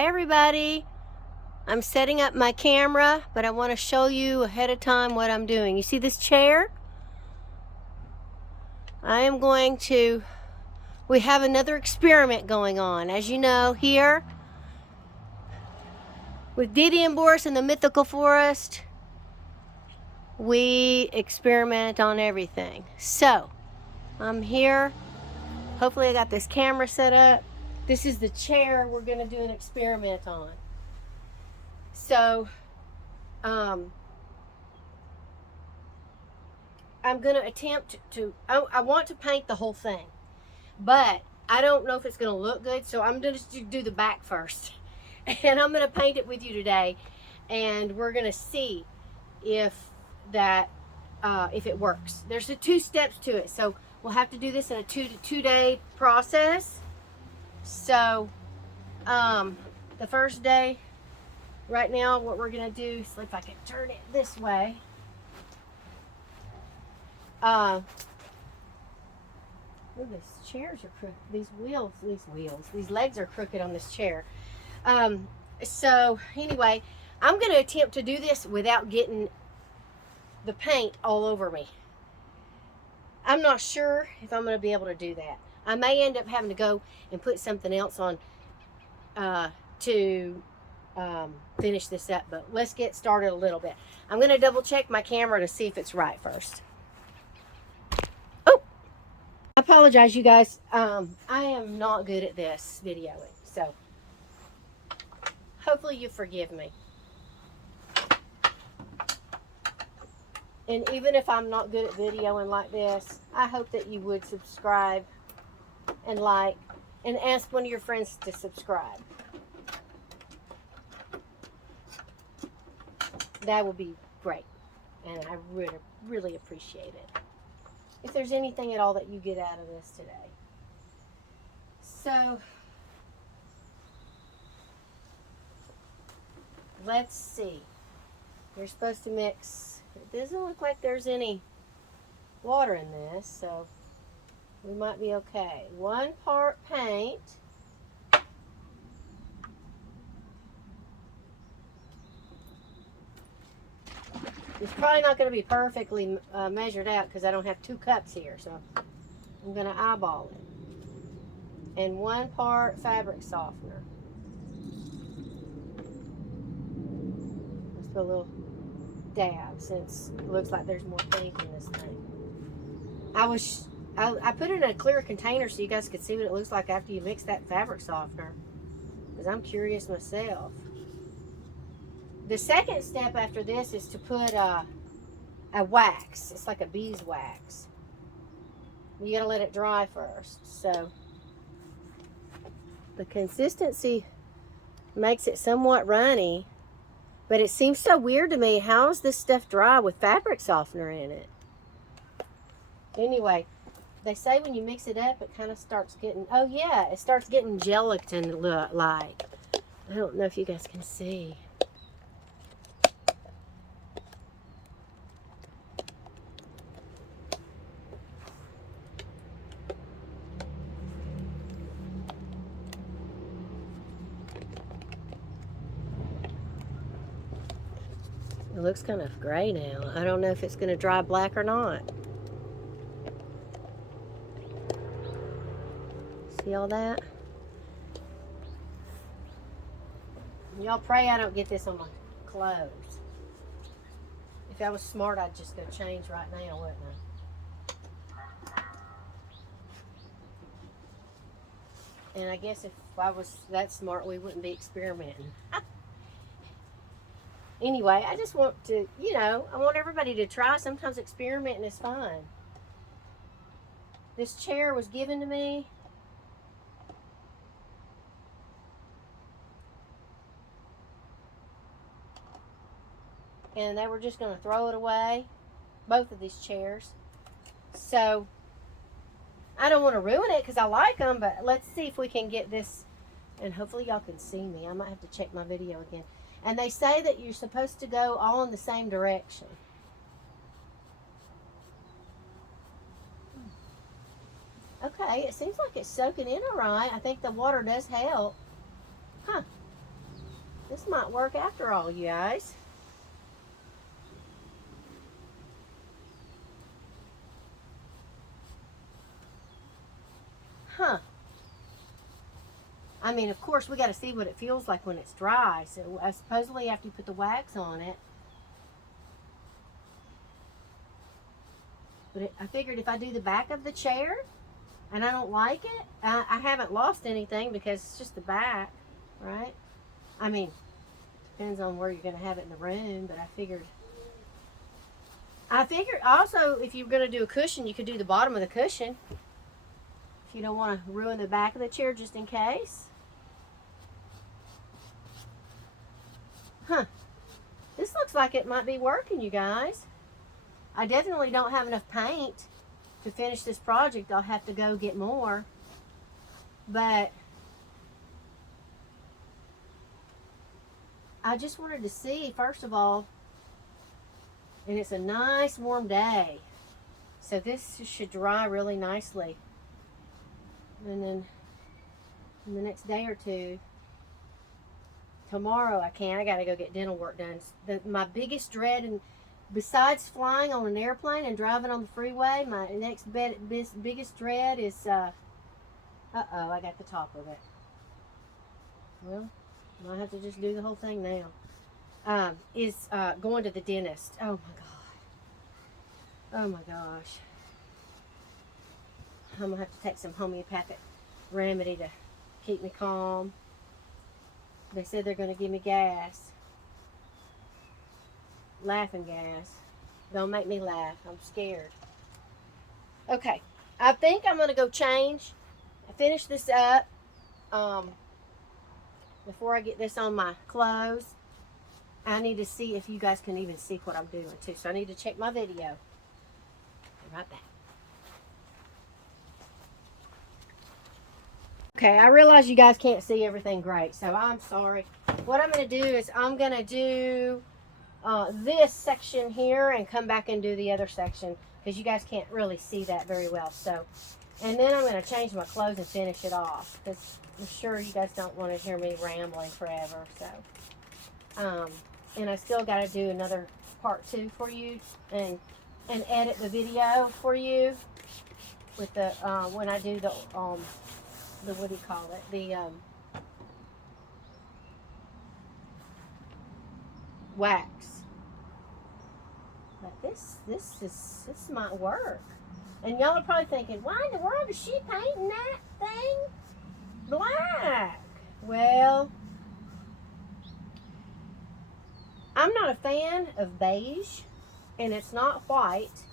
Hi everybody, I'm setting up my camera, but I want to show you ahead of time what I'm doing. You see this chair? We have another experiment going on. As you know, here with Didi and Boris in the mythical forest, we experiment on everything. So, I'm here. Hopefully I got this camera set up. This is the chair we're going to do an experiment on. So, I'm going to attempt to, I want to paint the whole thing, but I don't know if it's going to look good, so I'm going to do the back first. And I'm going to paint it with you today, and we're going to see if it works. There's 2 steps to it, so we'll have to do this in a two-day process. So, the first day, right now, what we're going to do is, if I can turn it this way, these chairs are crooked. These legs are crooked on this chair. So anyway, I'm going to attempt to do this without getting the paint all over me. I'm not sure if I'm going to be able to do that. I may end up having to go and put something else on to finish this up, but let's get started a little bit. I'm going to double check my camera to see if it's right first. I apologize, you guys. I am not good at this videoing, so hopefully you forgive me. And even if I'm not good at videoing like this, I hope that you would subscribe and like and ask one of your friends to subscribe. That would be great, and I really appreciate it. If there's anything at all that you get out of this today. So, let's see. You're supposed to mix. It doesn't look like there's any water in this, so we might be okay. 1 part paint. It's probably not going to be perfectly measured out because I don't have 2 cups here, so I'm going to eyeball it. And 1 part fabric softener. Let's put a little dab since it looks like there's more paint in this thing. I put it in a clear container so you guys could see what it looks like after you mix that fabric softener, because I'm curious myself. The second step after this is to put a wax. It's like a beeswax. You gotta let it dry first. So the consistency makes it somewhat runny, but it seems so weird to me. How is this stuff dry with fabric softener in it? Anyway, they say when you mix it up, it kind of starts getting, oh yeah, it starts getting gelatin-like. I don't know if you guys can see. It looks kind of gray now. I don't know if it's going to dry black or not. See all that? Y'all pray I don't get this on my clothes. If I was smart, I'd just go change right now, wouldn't I? And I guess if I was that smart, we wouldn't be experimenting. Anyway, I just want to, I want everybody to try. Sometimes experimenting is fun. This chair was given to me. And they were just going to throw it away. Both of these chairs. So, I don't want to ruin it because I like them, but let's see if we can get this. And hopefully y'all can see me. I might have to check my video again. And they say that you're supposed to go all in the same direction. Okay, it seems like it's soaking in all right. I think the water does help. Huh. This might work after all, you guys. Huh. I mean, of course, we got to see what it feels like when it's dry. So supposedly after you put the wax on it. But I figured if I do the back of the chair and I don't like it, I haven't lost anything because it's just the back, right? I mean, depends on where you're going to have it in the room, but I figured also if you're going to do a cushion, you could do the bottom of the cushion if you don't want to ruin the back of the chair just in case. Huh. This looks like it might be working, you guys. I definitely don't have enough paint to finish this project. I'll have to go get more. But I just wanted to see, first of all, and it's a nice warm day. So this should dry really nicely. And then in the next day or two, tomorrow I got to go get dental work done. My biggest dread, and besides flying on an airplane and driving on the freeway, my next biggest dread is, I got the top of it. Well, I might have to just do the whole thing now. Is going to the dentist. Oh my God. Oh my gosh. I'm going to have to take some homeopathic remedy to keep me calm. They said they're going to give me gas. Laughing gas. Don't make me laugh. I'm scared. Okay. I think I'm going to go change. Finish this up. Before I get this on my clothes. I need to see if you guys can even see what I'm doing too. So I need to check my video. Be right back. Okay, I realize you guys can't see everything great, so I'm sorry. What I'm going to do is I'm going to do this section here and come back and do the other section because you guys can't really see that very well. So, and then I'm going to change my clothes and finish it off because I'm sure you guys don't want to hear me rambling forever. So, and I still got to do another part 2 for you and edit the video for you with the when I do the what do you call it? The wax. But this might work. And y'all are probably thinking, why in the world is she painting that thing black? Well, I'm not a fan of beige, and it's not white,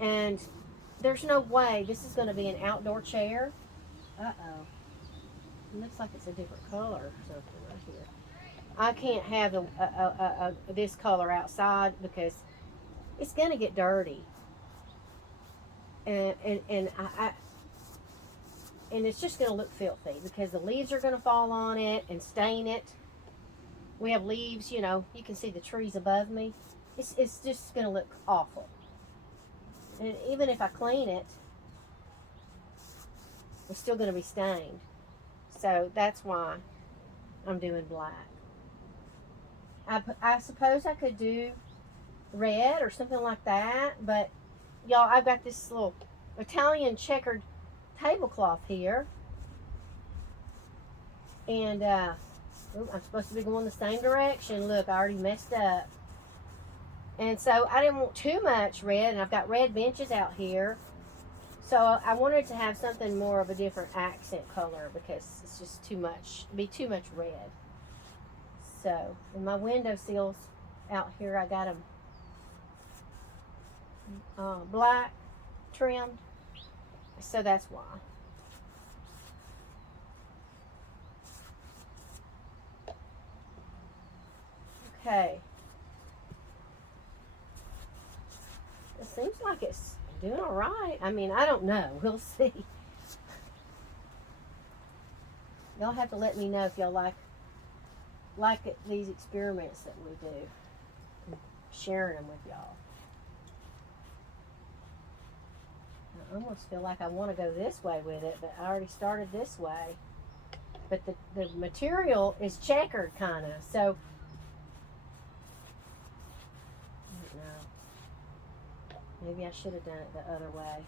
and there's no way this is going to be an outdoor chair. Uh-oh. It looks like it's a different color or something right here. I can't have this color outside because it's going to get dirty. And it's just going to look filthy because the leaves are going to fall on it and stain it. We have leaves, you know, you can see the trees above me. It's just going to look awful. And even if I clean it, it's still going to be stained. So that's why I'm doing black. I suppose I could do red or something like that, but y'all, I've got this little Italian checkered tablecloth here. And I'm supposed to be going the same direction. Look, I already messed up. And so I didn't want too much red, and I've got red benches out here. So I wanted to have something more of a different accent color because it's just too much, be too much red. So, and my window sills out here, I got them black trimmed. So that's why. Okay. It seems like it's doing all right. I mean, I don't know. We'll see. Y'all have to let me know if y'all like these experiments that we do. I'm sharing them with y'all. I almost feel like I want to go this way with it, but I already started this way. but the material is checkered kind of. So, I don't know. Maybe I should have done it the other way.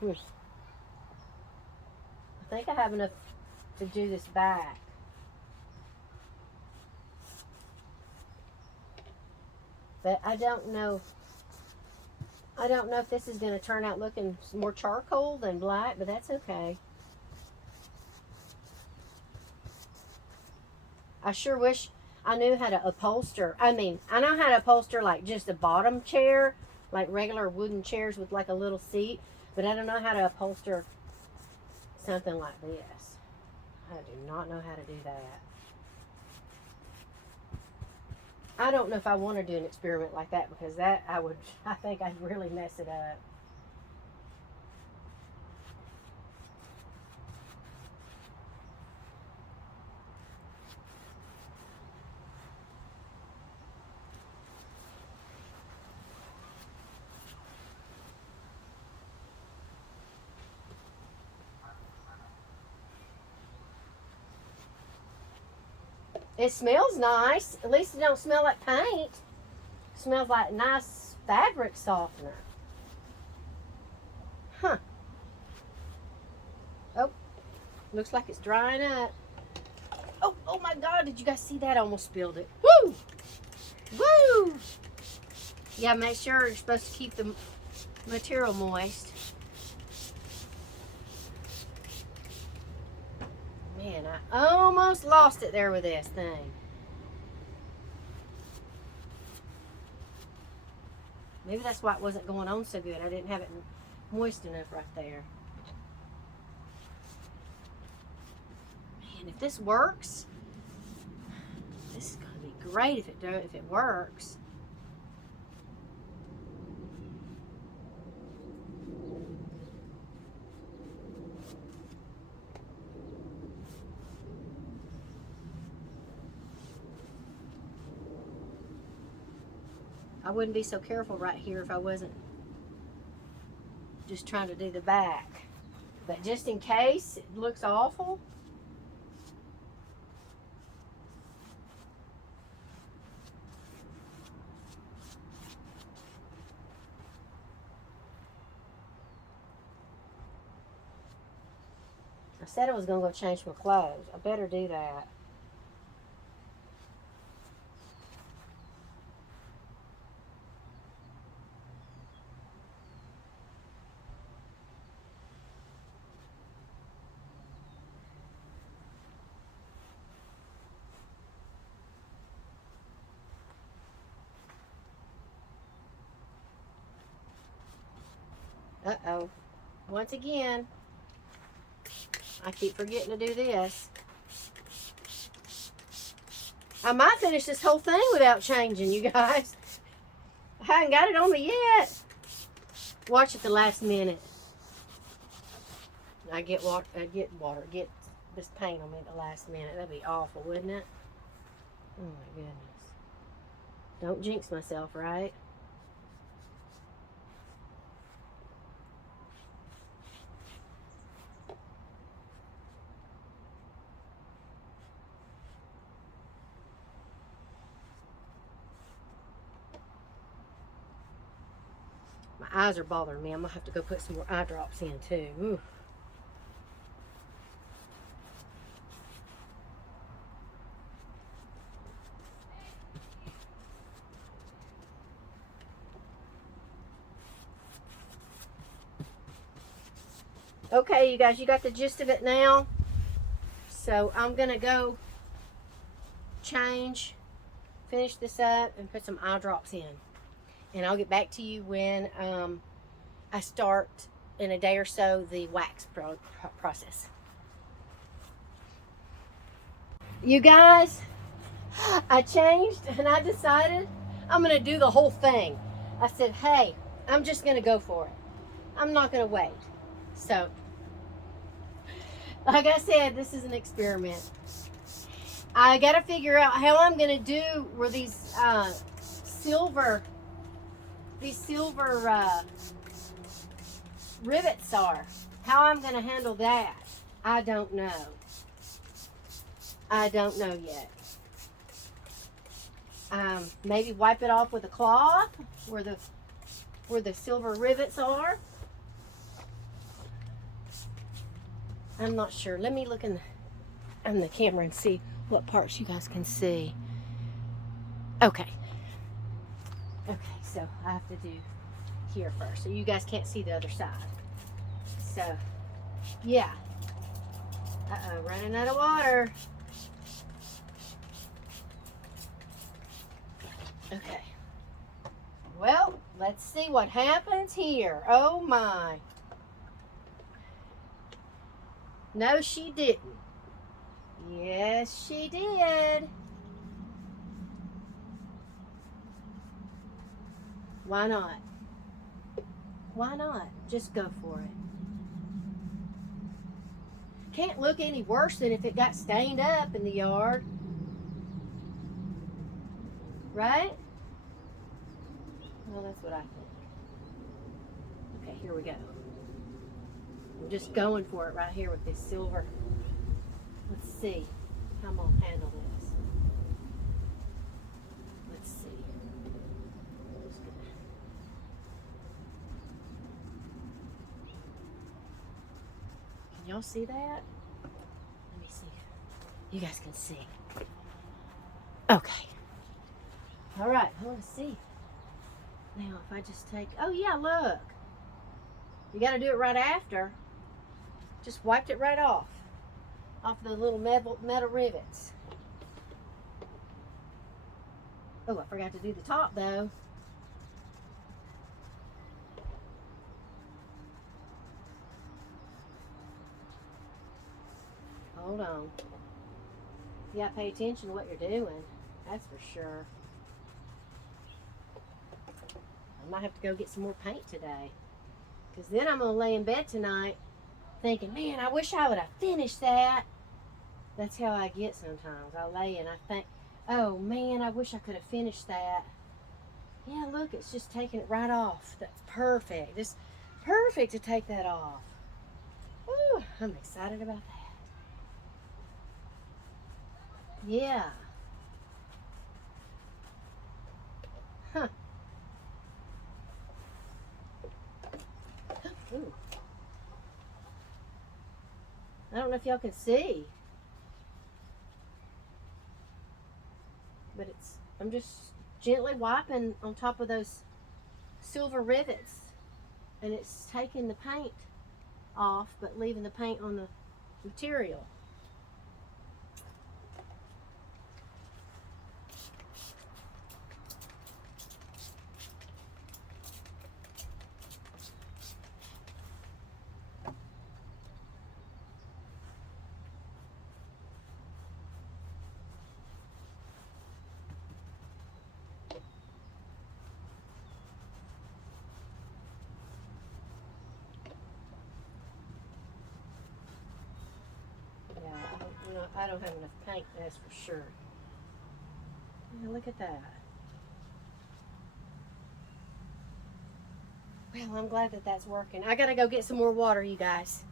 I think I have enough to do this back. But I don't know. I don't know if this is going to turn out looking more charcoal than black, but that's okay. I sure wish I knew how to upholster. I mean, I know how to upholster like just a bottom chair, like regular wooden chairs with like a little seat, but I don't know how to upholster something like this. I do not know how to do that. I don't know if I want to do an experiment like that, because that I think I'd really mess it up. It smells nice. At least it don't smell like paint. It smells like nice fabric softener. Huh. Oh, looks like it's drying up. Oh my God, did you guys see that? I almost spilled it. Woo! Woo! Yeah, make sure you're supposed to keep the material moist. Man, I almost lost it there with this thing. Maybe that's why it wasn't going on so good. I didn't have it moist enough right there. Man, if this works, this is going to be great if it works. I wouldn't be so careful right here if I wasn't just trying to do the back. But just in case it looks awful. I said I was going to go change my clothes. I better do that. Uh-oh. Once again, I keep forgetting to do this. I might finish this whole thing without changing, you guys. I haven't got it on me yet. Watch at the last minute. I get get this paint on me at the last minute. That'd be awful, wouldn't it? Oh my goodness. Don't jinx myself, right? My eyes are bothering me. I'm going to have to go put some more eye drops in too. Ooh. Okay, you guys, you got the gist of it now. So I'm going to go change, finish this up, and put some eye drops in. And I'll get back to you when I start in a day or so the wax process. You guys, I changed and I decided I'm going to do the whole thing. I said, hey, I'm just going to go for it. I'm not going to wait. So, like I said, this is an experiment. I got to figure out how I'm going to do where these silver rivets are. How I'm going to handle that, I don't know. I don't know yet. Maybe wipe it off with a cloth where the silver rivets are. I'm not sure. Let me look in the camera and see what parts you guys can see. Okay. Okay, so I have to do here first, so you guys can't see the other side. So, yeah. Uh-oh, running out of water. Okay. Well, let's see what happens here. Oh my. No, she didn't. Yes, she did. Why not? Why not? Just go for it. Can't look any worse than if it got stained up in the yard. Right? Well, that's what I think. Okay, here we go. I'm just going for it right here with this silver. Let's see how I'm going to handle this. Let's see. Can y'all see that? Let me see. You guys can see. Okay. All right, I want to see. Now, if I just take, oh yeah, look. You got to do it right after. Just wiped it right off the little metal rivets. Oh, I forgot to do the top though. Hold on. You got to pay attention to what you're doing. That's for sure. I might have to go get some more paint today. Because then I'm going to lay in bed tonight thinking, man, I wish I would have finished that. That's how I get sometimes. I lay and I think, oh man, I wish I could have finished that. Yeah, look, it's just taking it right off. That's perfect. It's perfect to take that off. Woo, I'm excited about that. Yeah. Huh. Ooh. I don't know if y'all can see, but I'm just gently wiping on top of those silver rivets, and it's taking the paint off but leaving the paint on the material. I don't have enough paint, that's for sure. Yeah, look at that. Well, I'm glad that that's working. I gotta go get some more water, you guys.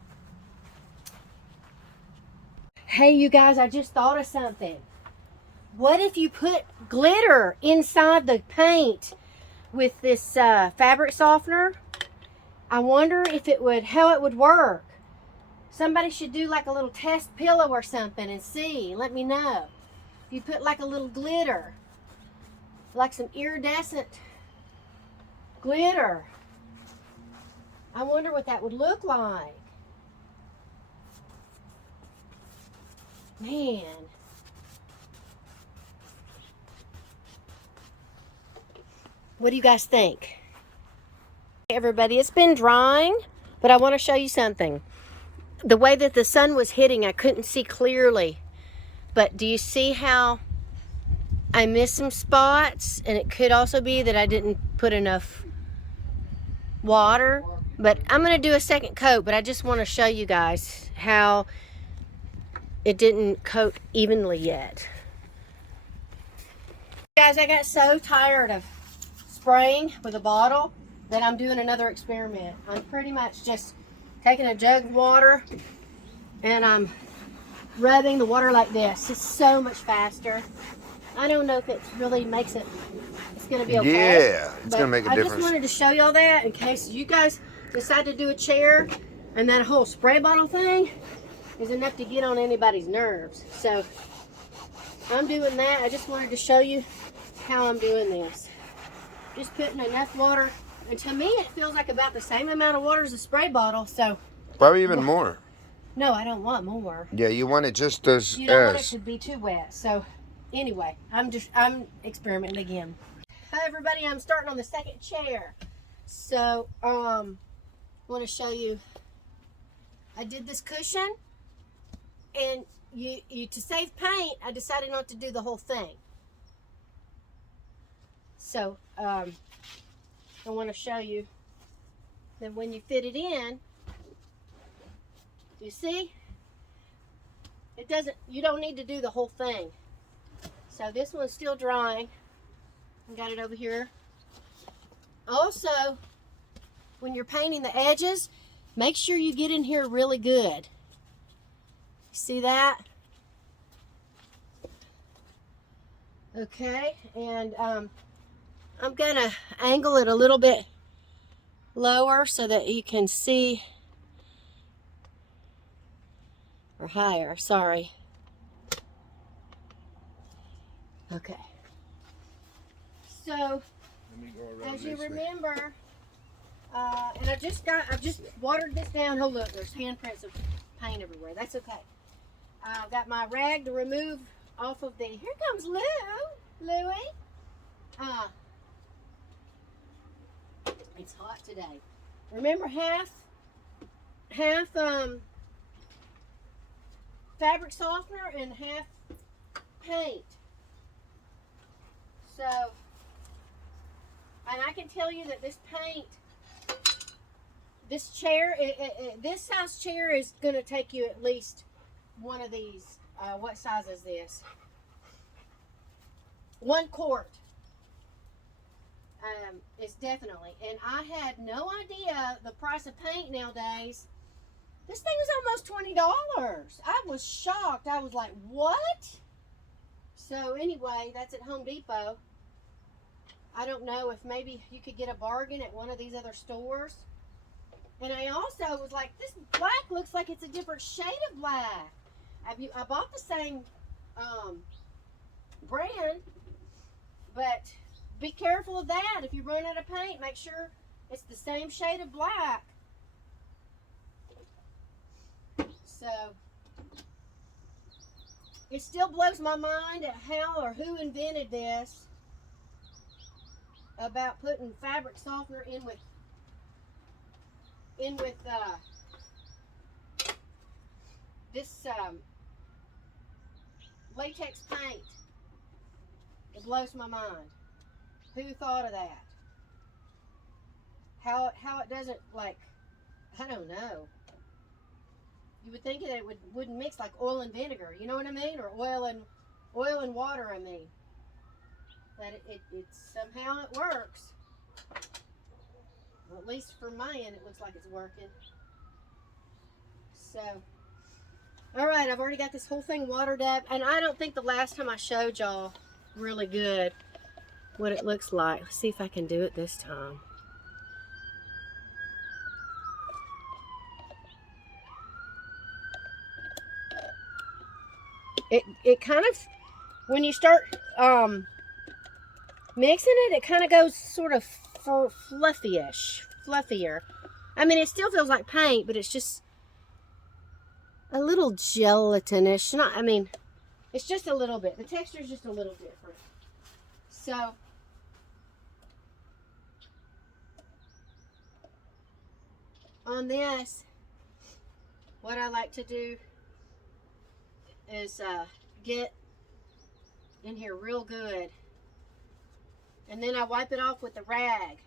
Hey, you guys, I just thought of something. What if you put glitter inside the paint with this fabric softener? I wonder if how it would work. Somebody should do like a little test pillow or something and see. Let me know. If you put like a little glitter, like some iridescent glitter, I wonder what that would look like. Man. What do you guys think? Hey everybody, it's been drying, but I want to show you something. The way that the sun was hitting, I couldn't see clearly. But do you see how I missed some spots? And it could also be that I didn't put enough water. But I'm going to do a second coat, but I just want to show you guys how it didn't coat evenly yet. Guys, I got so tired of spraying with a bottle, then I'm doing another experiment. I'm pretty much just taking a jug of water and I'm rubbing the water like this. It's so much faster. I don't know if it really makes it, it's going to be okay. Yeah, it's going to make a difference. I just wanted to show y'all that in case you guys decide to do a chair and that whole spray bottle thing is enough to get on anybody's nerves. So I'm doing that. I just wanted to show you how I'm doing this. Just putting enough water, and to me it feels like about the same amount of water as a spray bottle. So probably even more. No, I don't want more. Yeah, you want it just as. You don't want it to be too wet. So anyway, I'm experimenting again. Hi everybody, I'm starting on the second chair. So I want to show you. I did this cushion, and you to save paint, I decided not to do the whole thing. So I want to show you that when you fit it in, you see, it doesn't, you don't need to do the whole thing. So this one's still drying. I got it over here. Also, when you're painting the edges, make sure you get in here really good. See that? Okay, and I'm gonna angle it a little bit lower so that you can see, or higher, sorry. Okay. So, as you remember, and I've just watered this down. Oh look, there's handprints of paint everywhere. That's okay. I've got my rag to remove off of the, here comes Louie. It's hot today. Remember half fabric softener and half paint. So, and I can tell you that this paint, this chair, this size chair is going to take you at least one of these. What size is this? 1 quart. It's definitely. And I had no idea the price of paint nowadays. This thing is almost $20. I was shocked. I was like, what? So anyway, that's at Home Depot. I don't know if maybe you could get a bargain at one of these other stores. And I also was like, this black looks like it's a different shade of black. I bought the same brand, but be careful of that. If you run out of paint, make sure it's the same shade of black. So it still blows my mind at how or who invented this about putting fabric softener in with this latex paint. It blows my mind. Who thought of that? How it doesn't, like, I don't know. You would think that it wouldn't mix like oil and vinegar, you know what I mean? Or oil and water, I mean. But it somehow it works. Well, at least for my end, it looks like it's working. So, all right, I've already got this whole thing watered up, and I don't think the last time I showed y'all really good what it looks like. Let's see if I can do it this time. It kind of, when you start mixing it kind of goes sort of fluffier. I mean, it still feels like paint, but it's just a little gelatinish. Not, I mean, it's just a little bit. The texture is just a little different. So, on this, what I like to do is get in here real good, and then I wipe it off with the rag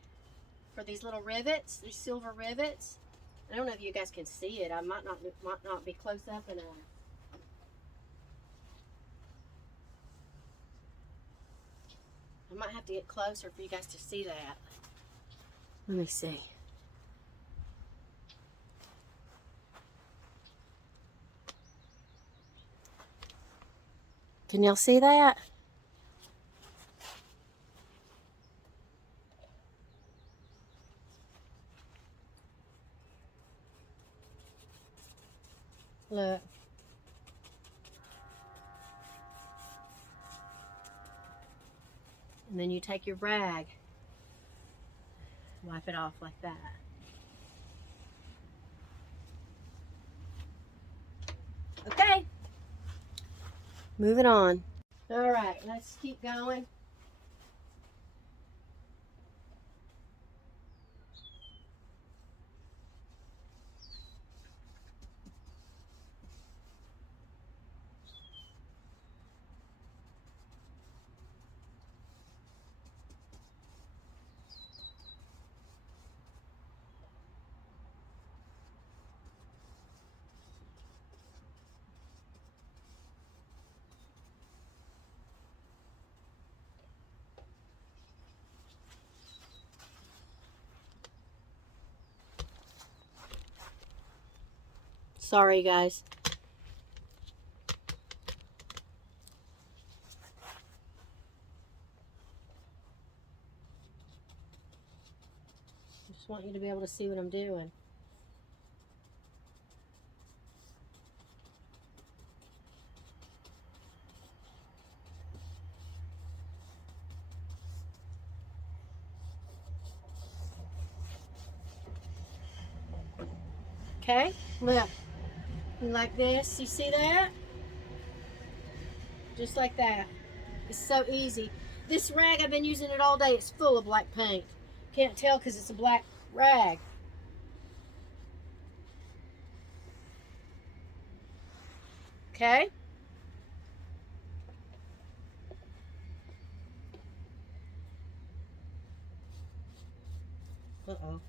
for these little rivets, these silver rivets. I don't know if you guys can see it. I might not be close up enough. I might have to get closer for you guys to see that. Let me see. Can y'all see that? Look. And then you take your rag, wipe it off like that. Okay, moving on. All right, let's keep going. Sorry, guys. I just want you to be able to see what I'm doing. Okay, look. Like this, you see that? Just like that. It's so easy. This rag, I've been using it all day. It's full of black paint. Can't tell because it's a black rag. Okay? Uh-oh.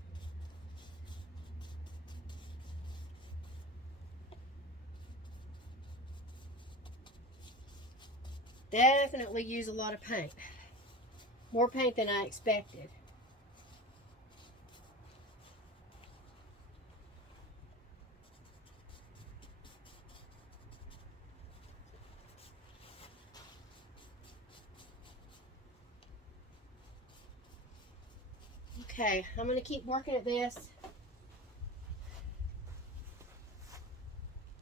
Definitely use a lot of paint. More paint than I expected. Okay, I'm going to keep working at this.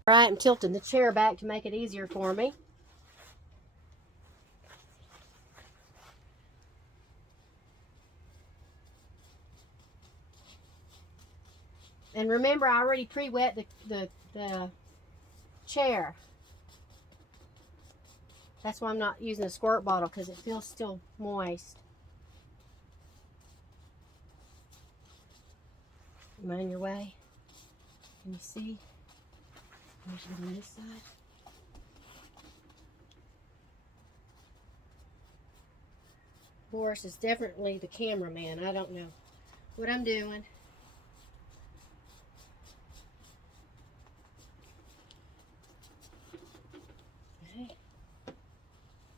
All right, I'm tilting the chair back to make it easier for me. And remember, I already pre-wet the chair. That's why I'm not using a squirt bottle, because it feels still moist. Am I in your way? Can you see? There's on this side. Boris is definitely the cameraman. I don't know what I'm doing. Okay.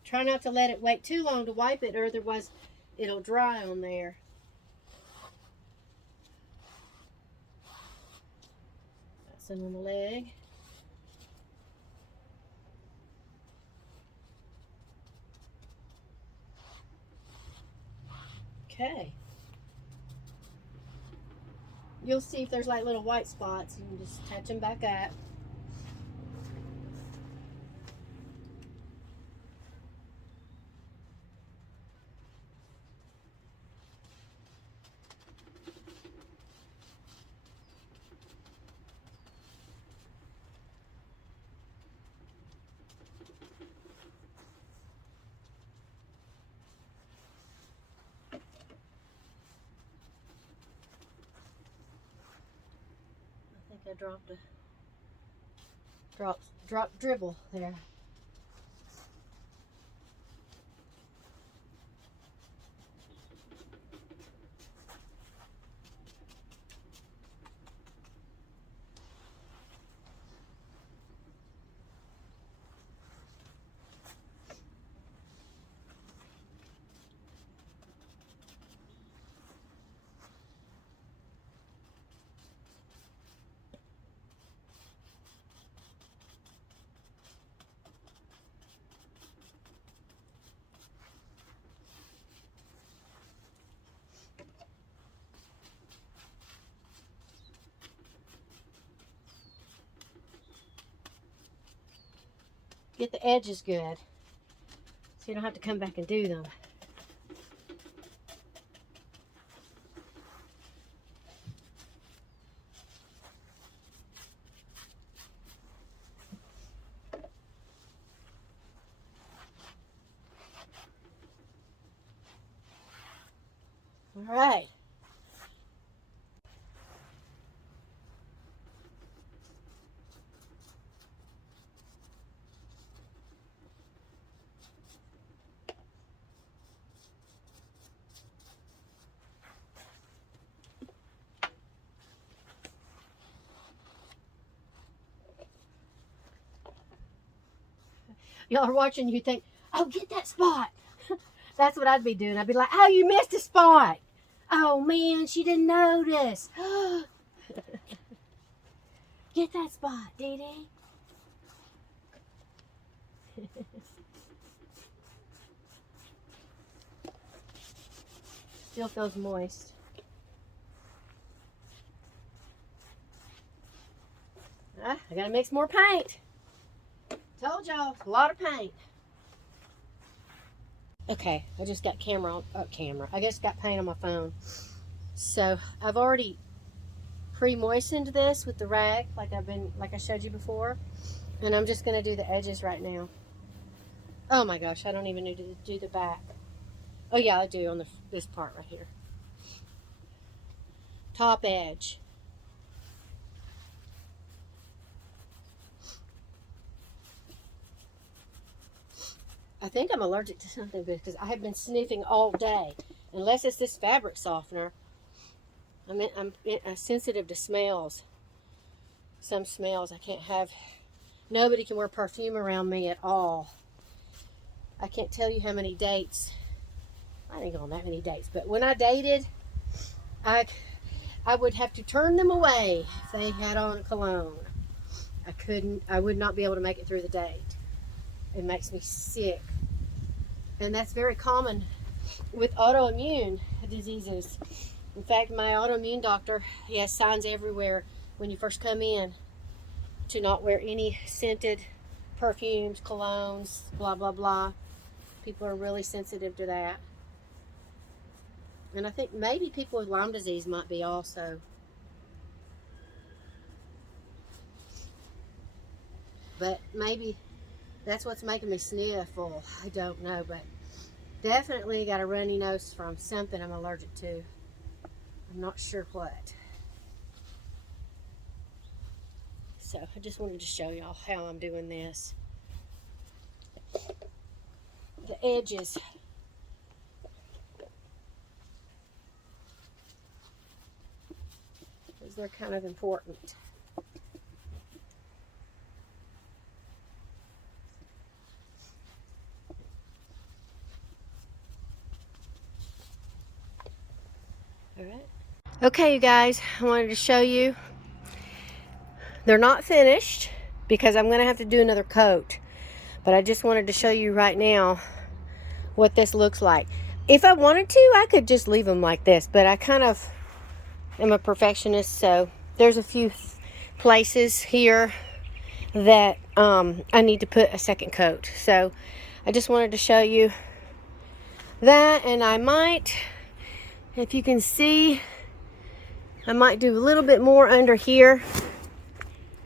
Try not to let it wait too long to wipe it, or otherwise it'll dry on there. Got some on the leg. Okay. You'll see if there's like little white spots. You can just touch them back up. I dropped a drop dribble there. get the edges good, so you don't have to come back and do them. All right. Y'all are watching, you think, oh, get that spot. That's what I'd be doing. I'd be like, oh, you missed a spot. Oh, man, she didn't notice. Get that spot, Dee Dee. Still feels moist. I gotta mix more paint. Told y'all, a lot of paint. Okay, I just got I just got paint on my phone. So I've already pre-moistened this with the rag, like I showed you before, and I'm just gonna do the edges right now. Oh my gosh, I don't even need to do the back. Oh yeah, I do on this part right here. Top edge. I think I'm allergic to something because I have been sniffing all day. Unless it's this fabric softener. I'm sensitive to smells. Some smells I can't have. Nobody can wear perfume around me at all. I can't tell you how many dates. I didn't go on that many dates, but when I dated, I would have to turn them away if they had on cologne. I would not be able to make it through the date. It makes me sick. And that's very common with autoimmune diseases. In fact, my autoimmune doctor, he has signs everywhere when you first come in to not wear any scented perfumes, colognes, blah, blah, blah. People are really sensitive to that. And I think maybe people with Lyme disease might be also. But maybe that's what's making me sniffle. I don't know, but definitely got a runny nose from something I'm allergic to. I'm not sure what. So I just wanted to show y'all how I'm doing this. The edges. Because they're kind of important. Alright. Okay, you guys, I wanted to show you. They're not finished because I'm going to have to do another coat. But I just wanted to show you right now what this looks like. If I wanted to, I could just leave them like this. But I kind of am a perfectionist, so there's a few places here that I need to put a second coat. So I just wanted to show you that, and I might, if you can see, I might do a little bit more under here,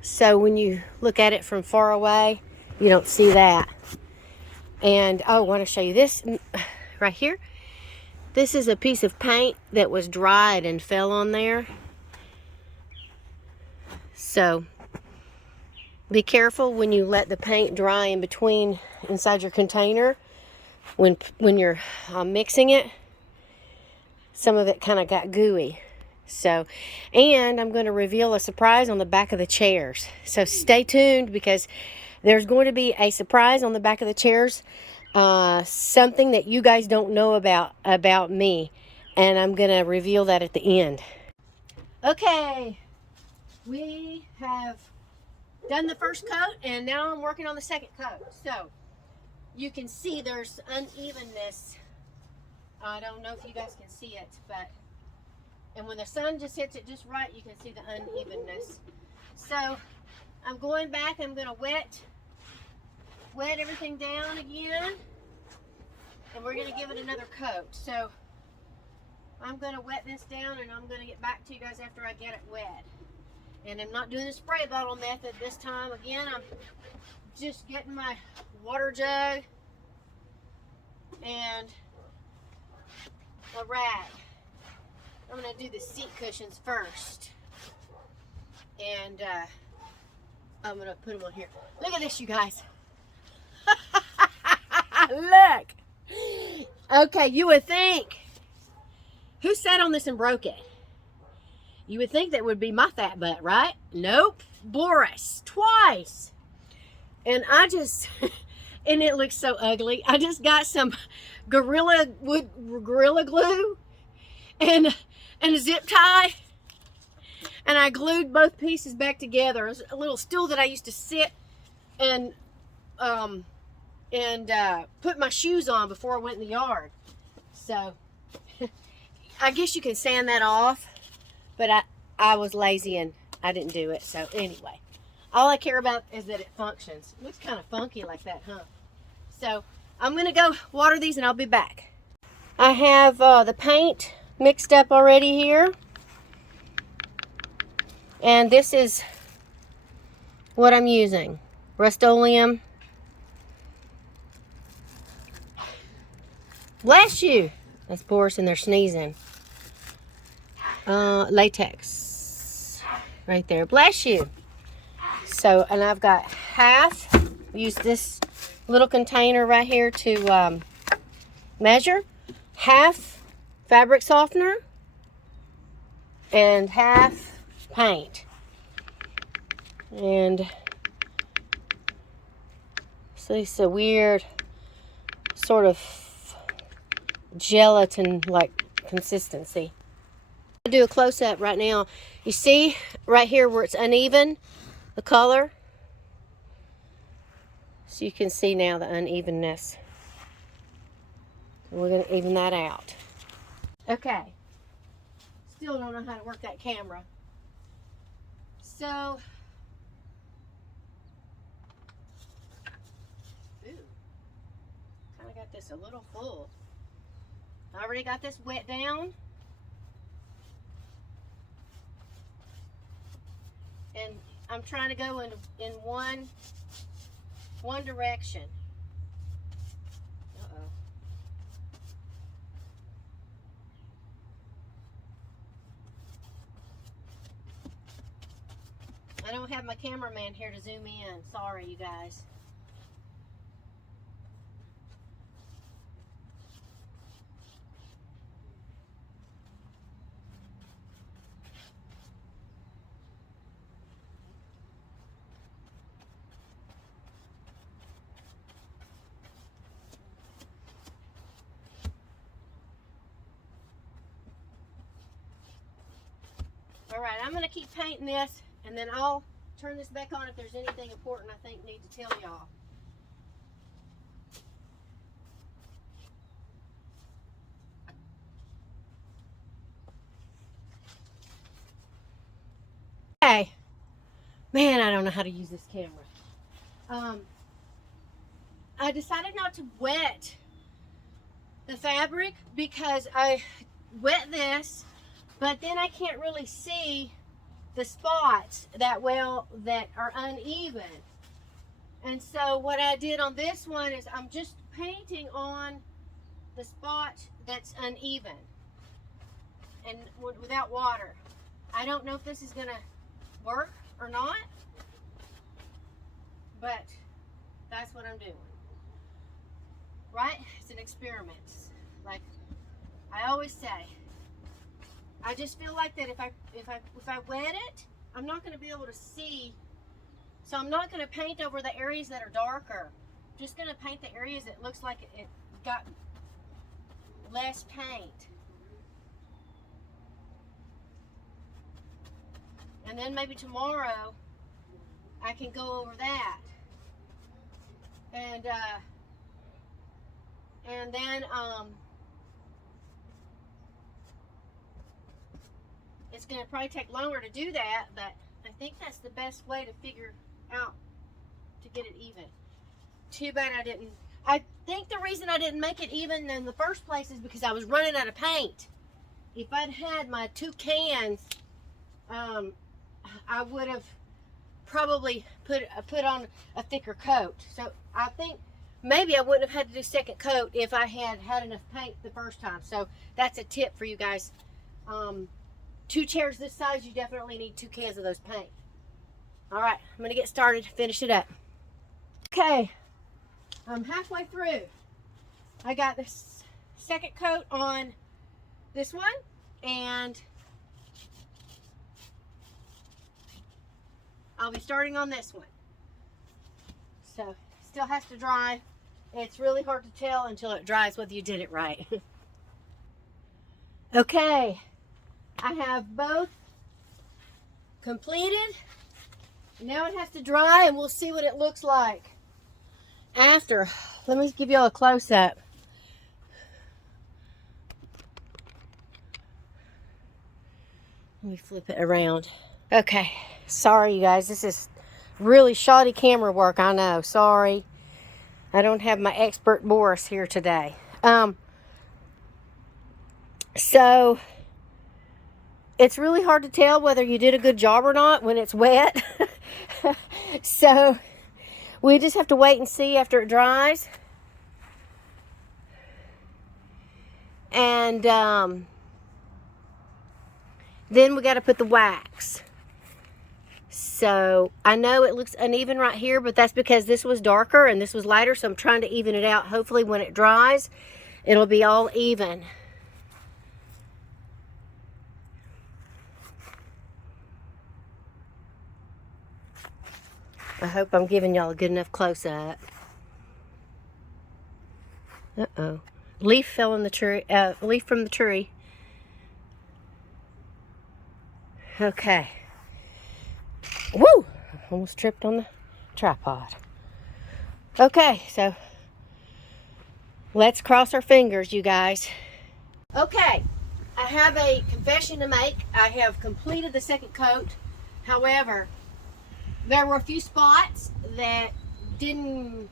so when you look at it from far away, you don't see that. And I want to show you this right here. This is a piece of paint that was dried and fell on there. So be careful when you let the paint dry in between inside your container. When you're mixing it, some of it kind of got gooey. So, and I'm going to reveal a surprise on the back of the chairs. So stay tuned, because there's going to be a surprise on the back of the chairs. Something that you guys don't know about me. And I'm going to reveal that at the end. Okay. We have done the first coat, and now I'm working on the second coat. So you can see there's unevenness. I don't know if you guys can see it, but and when the sun just hits it just right, you can see the unevenness. So I'm going back, I'm going to wet wet everything down again, and we're going to give it another coat. So I'm going to wet this down, and I'm going to get back to you guys after I get it wet. And I'm not doing the spray bottle method this time. Again, I'm just getting my water jug and a rag. I'm going to do the seat cushions first. And I'm going to put them on here. Look at this, you guys. Look. Okay, you would think, who sat on this and broke it? You would think that would be my fat butt, right? Nope. Boris, twice. And I just, and it looks so ugly. I just got some gorilla glue and a zip tie, and I glued both pieces back together. It was a little stool that I used to sit and put my shoes on before I went in the yard. So I guess you can sand that off, but I was lazy and I didn't do it. So anyway, all I care about is that it functions. It looks kind of funky like that, huh? So I'm going to go water these and I'll be back. I have the paint mixed up already here. And this is what I'm using. Rust-Oleum. Bless you. That's Boris and they're sneezing. Latex. Right there. Bless you. So, and I've got half. Use this little container right here to measure. Half fabric softener. And half paint. And so it's a weird sort of gelatin like consistency. I'll do a close-up right now. You see right here where it's uneven, the color? So you can see now the unevenness. We're going to even that out. Okay. Still don't know how to work that camera. So, ooh, kind of got this a little full. I already got this wet down. And I'm trying to go in one direction. Uh-oh. I don't have my cameraman here to zoom in. Sorry, you guys. All right, I'm going to keep painting this, and then I'll turn this back on if there's anything important I think need to tell y'all. Okay. Man, I don't know how to use this camera. I decided not to wet the fabric because I wet this, but then I can't really see the spots that well that are uneven. And so what I did on this one is I'm just painting on the spot that's uneven and without water. I don't know if this is gonna work or not, but that's what I'm doing. Right? It's an experiment. Like I always say, I just feel like that if I wet it, I'm not going to be able to see. So I'm not going to paint over the areas that are darker. I'm just going to paint the areas that looks like it got less paint. And then maybe tomorrow I can go over that. And then it's going to probably take longer to do that, but I think that's the best way to figure out to get it even. too bad I didn't. I think the reason I didn't make it even in the first place is because I was running out of paint. If I'd had my 2 cans, I would have probably put on a thicker coat. So I think maybe I wouldn't have had to do second coat if I had had enough paint the first time. So that's a tip for you guys. 2 chairs this size, you definitely need 2 cans of those paint. All right, I'm gonna get started, finish it up. Okay, I'm halfway through. I got this second coat on this one, and I'll be starting on this one. So, still has to dry. It's really hard to tell until it dries whether you did it right. Okay, I have both completed. Now it has to dry, and we'll see what it looks like after. Let me give y'all a close-up. Let me flip it around. Okay, sorry you guys, this is really shoddy camera work, I know, sorry. I don't have my expert Boris here today. So it's really hard to tell whether you did a good job or not when it's wet. So we just have to wait and see after it dries. And then we got to put the wax. So I know it looks uneven right here, but that's because this was darker and this was lighter, so I'm trying to even it out. Hopefully when it dries, it'll be all even. I hope I'm giving y'all a good enough close-up. Uh-oh. Leaf fell in the tree, leaf from the tree. Okay. Woo! Almost tripped on the tripod. Okay, so let's cross our fingers, you guys. Okay, I have a confession to make. I have completed the second coat. However, there were a few spots that didn't,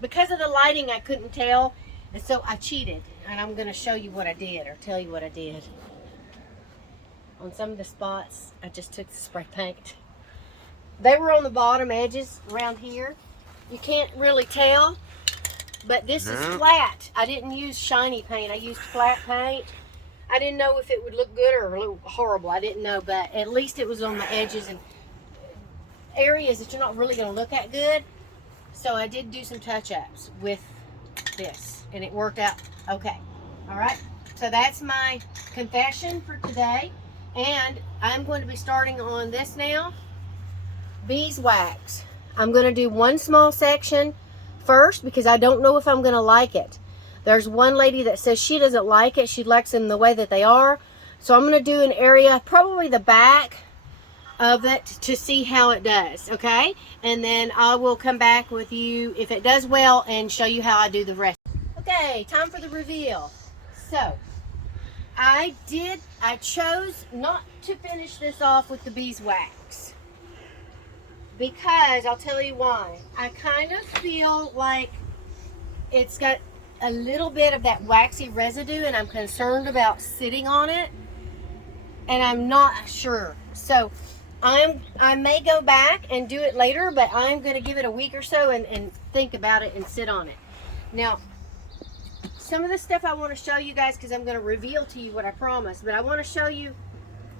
because of the lighting, I couldn't tell. And so I cheated. And I'm going to show you what I did, or tell you what I did. On some of the spots, I just took the spray paint. They were on the bottom edges around here. You can't really tell, but this is flat. I didn't use shiny paint. I used flat paint. I didn't know if it would look good or look horrible. I didn't know, but at least it was on the edges and areas that you're not really going to look at good. So I did do some touch-ups with this, and it worked out okay. All right, so that's my confession for today, and I'm going to be starting on this now. Beeswax. I'm going to do one small section first because I don't know if I'm going to like it. There's one lady that says she doesn't like it. She likes them the way that they are. So I'm going to do an area, probably the back of it, to see how it does, okay? And then I will come back with you if it does well and show you how I do the rest. Okay, time for the reveal. So I chose not to finish this off with the beeswax because I'll tell you why. I kind of feel like it's got a little bit of that waxy residue, and I'm concerned about sitting on it, and I'm not sure. So I may go back and do it later, but I'm going to give it a week or so and think about it and sit on it. Now, some of the stuff I want to show you guys, because I'm going to reveal to you what I promised, but I want to show you,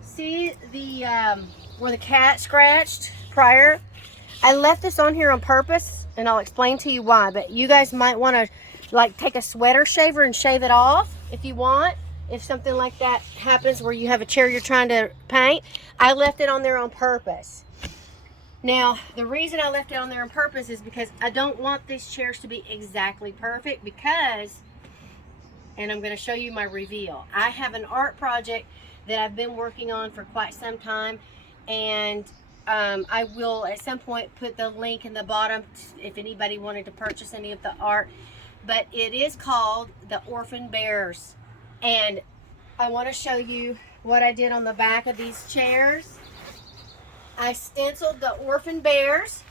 see the where the cat scratched prior? I left this on here on purpose, and I'll explain to you why, but you guys might want to like take a sweater shaver and shave it off if you want. If something like that happens where you have a chair you're trying to paint, I left it on there on purpose. Now, the reason I left it on there on purpose is because I don't want these chairs to be exactly perfect because, and I'm going to show you my reveal. I have an art project that I've been working on for quite some time, and I will at some point put the link in the bottom if anybody wanted to purchase any of the art. But it is called the Orphan Bears. And I want to show you what I did on the back of these chairs. I stenciled the Orphan Bears.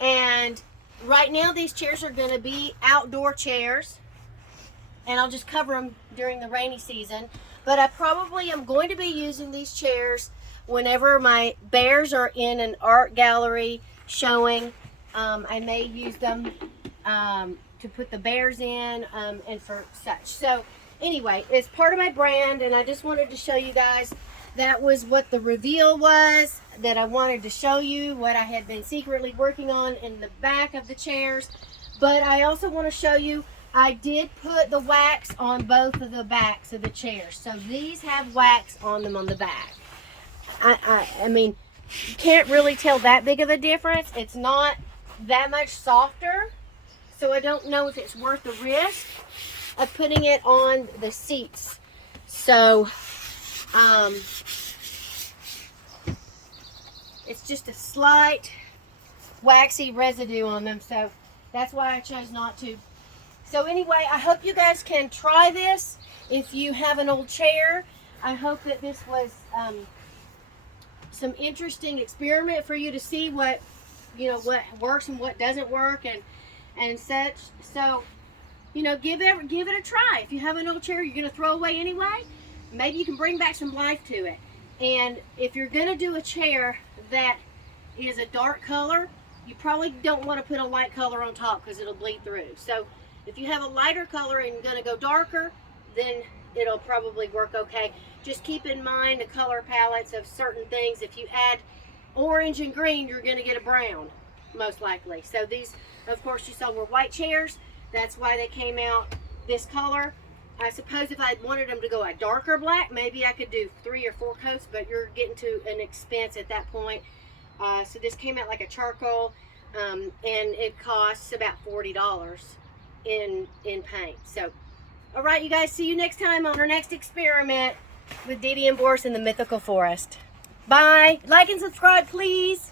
And right now these chairs are going to be outdoor chairs, and I'll just cover them during the rainy season. But I probably am going to be using these chairs whenever my bears are in an art gallery showing. I may use them to put the bears in and for such. So anyway, it's part of my brand, and I just wanted to show you guys that was what the reveal was, that I wanted to show you what I had been secretly working on in the back of the chairs. But I also want to show you, I did put the wax on both of the backs of the chairs. So these have wax on them on the back. I mean, you can't really tell that big of a difference. It's not that much softer, so I don't know if it's worth the risk of putting it on the seats. So it's just a slight waxy residue on them, so that's why I chose not to. So anyway, I hope you guys can try this. If you have an old chair, I hope that this was some interesting experiment for you to see what, you know, what works and what doesn't work and such. So, you know, give it a try. If you have an old chair you're going to throw away anyway, maybe you can bring back some life to it. And if you're going to do a chair that is a dark color, you probably don't want to put a light color on top because it'll bleed through. So if you have a lighter color and you're going to go darker, then it'll probably work okay. Just keep in mind the color palettes of certain things. If you add orange and green, you're going to get a brown, most likely. So these, of course, you saw were white chairs. That's why they came out this color. I suppose if I wanted them to go a darker black, maybe I could do 3 or 4 coats, but you're getting to an expense at that point. So this came out like a charcoal, and it costs about $40 in paint. So, all right, you guys, see you next time on our next experiment with Dee Dee and Boris in the mythical forest. Bye. Like and subscribe, please.